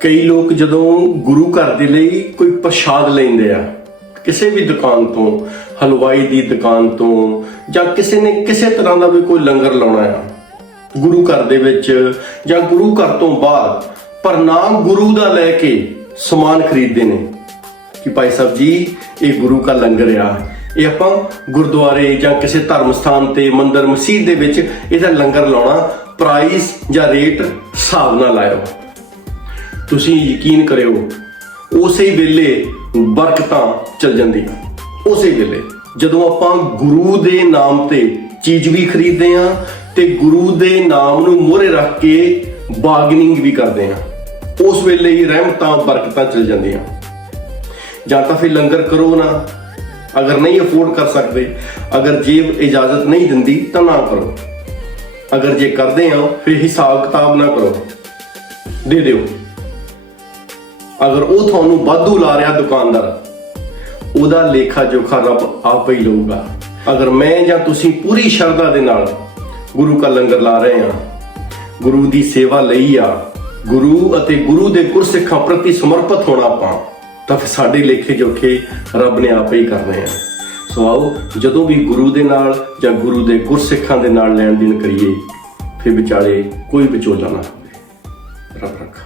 ਕਈ ਲੋਕ ਜਦੋਂ ਗੁਰੂ ਘਰ ਦੇ ਲਈ ਕੋਈ ਪ੍ਰਸ਼ਾਦ ਲੈਂਦੇ ਆ, ਕਿਸੇ ਵੀ ਦੁਕਾਨ ਤੋਂ, ਹਲਵਾਈ ਦੀ ਦੁਕਾਨ ਤੋਂ, ਜਾਂ ਕਿਸੇ ਨੇ ਕਿਸੇ ਤਰ੍ਹਾਂ ਦਾ ਵੀ ਕੋਈ ਲੰਗਰ ਲਾਉਣਾ ਆ, ਗੁਰੂ ਘਰ ਦੇ ਵਿੱਚ ਜਾਂ ਗੁਰੂ ਘਰ ਤੋਂ ਬਾਹਰ ਪ੍ਰਣਾਮ ਗੁਰੂ ਦਾ ਲੈ ਕੇ ਸਮਾਨ ਖਰੀਦਦੇ ਨੇ, ਕਿ ਭਾਈ ਸਾਹਿਬ ਜੀ, ਇਹ ਗੁਰੂ ਦਾ ਲੰਗਰ ਆ, ਇਹ ਆਪਾਂ ਗੁਰਦੁਆਰੇ ਜਾਂ ਕਿਸੇ ਧਰਮ ਸਥਾਨ ਤੇ, ਮੰਦਰ ਮਸਜਿਦ ਦੇ ਵਿੱਚ ਇਹਦਾ ਲੰਗਰ ਲਾਉਣਾ ਪ੍ਰਾਈਸ ਜਾਂ ਰੇਟ ਹਿਸਾਬ ਨਾਲ ਲਾਇਓ। ਤੁਸੀਂ ਯਕੀਨ ਕਰਿਓ, ਉਸੇ ਵੇਲੇ ਬਰਕਤਾਂ ਚੱਲ ਜਾਂਦੀਆਂ। ਉਸੇ ਵੇਲੇ, ਜਦੋਂ ਆਪਾਂ ਗੁਰੂ ਦੇ ਨਾਮ ਤੇ ਚੀਜ਼ ਵੀ ਖਰੀਦਦੇ ਆ ਤੇ ਗੁਰੂ ਦੇ ਨਾਮ ਨੂੰ ਮੋਹਰੇ ਰੱਖ ਕੇ ਬਾਰਗਨਿੰਗ ਵੀ ਕਰਦੇ ਆ ਉਸ ਵੇਲੇ ਹੀ ਰਹਿਮਤਾਂ, ਬਰਕਤਾਂ ਚੱਲ ਜਾਂਦੀਆਂ। ਜਾਂ ਤਾਂ ਫਿਰ ਲੰਗਰ ਕਰੋ ਨਾ। ਅਗਰ ਨਹੀਂ ਅਫੋਰਡ ਕਰ ਸਕਦੇ, ਅਗਰ ਜੇਬ ਇਜਾਜ਼ਤ ਨਹੀਂ ਦਿੰਦੀ ਤਾਂ ਨਾ ਕਰੋ। ਅਗਰ ਜੇ ਕਰਦੇ ਆ ਫਿਰ ਹਿਸਾਬ ਕਿਤਾਬ ਨਾ ਕਰੋ। ਦੇ ਦਿਓ। ਅਗਰ ਉਹ ਤੁਹਾਨੂੰ ਵਾਧੂ ਲਾ ਰਿਹਾ ਦੁਕਾਨਦਾਰ, ਉਹਦਾ ਲੇਖਾ ਜੋਖਾ ਰੱਬ ਆਪ ਹੀ ਲਊਗਾ। ਅਗਰ ਮੈਂ ਜਾਂ ਤੁਸੀਂ ਪੂਰੀ ਸ਼ਰਧਾ ਦੇ ਨਾਲ ਗੁਰੂ ਕਾ ਲੰਗਰ ਲਾ ਰਹੇ ਆ ਗੁਰੂ ਦੀ ਸੇਵਾ ਲਈ ਆ, ਗੁਰੂ ਅਤੇ ਗੁਰੂ ਦੇ ਗੁਰਸਿੱਖਾਂ ਪ੍ਰਤੀ ਸਮਰਪਿਤ ਹੋਣਾ ਆਪਾਂ, ਤਾਂ ਫਿਰ ਸਾਡੇ ਲੇਖੇ ਜੋਖੇ ਰੱਬ ਨੇ ਆਪ ਹੀ ਕਰਨੇ ਆ। ਸੋ ਆਓ, ਜਦੋਂ ਵੀ ਗੁਰੂ ਦੇ ਨਾਲ ਜਾਂ ਗੁਰੂ ਦੇ ਗੁਰਸਿੱਖਾਂ ਦੇ ਨਾਲ ਲੈਣ ਦੇਣ ਕਰੀਏ, ਫਿਰ ਵਿਚਾਲੇ ਕੋਈ ਵਿਚੋਲਾ ਨਾ। ਹੋਵੇ ਰੱਬ ਰੱਖਾ।